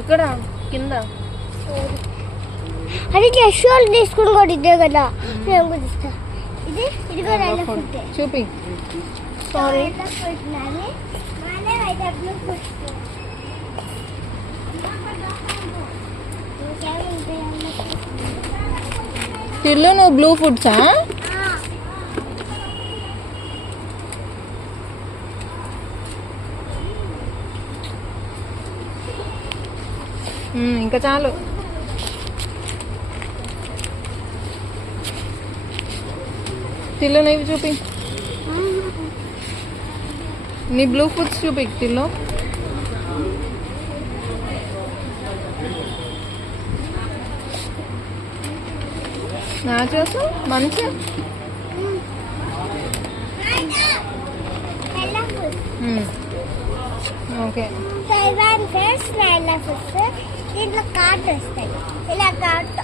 ఇక్కడ కింద అది జస్ట్ తీసుకుని కూడా ఇదే కదా. నేను కూడా ఇస్తా. ఇది ఇది కూడా ఫుడ్ చూపి. సారీ టిల్లు నువ్వు బ్లూ ఫుడ్సా? ఇంకా చాలు. టిల్లు నీవి చూపి. నీ బ్లూ ఫుడ్స్ చూపి టిల్లు. నాచోస్ మంచి. ఓకే దీంట్లో కార్డు వస్తాయి. ఇలా కార్డు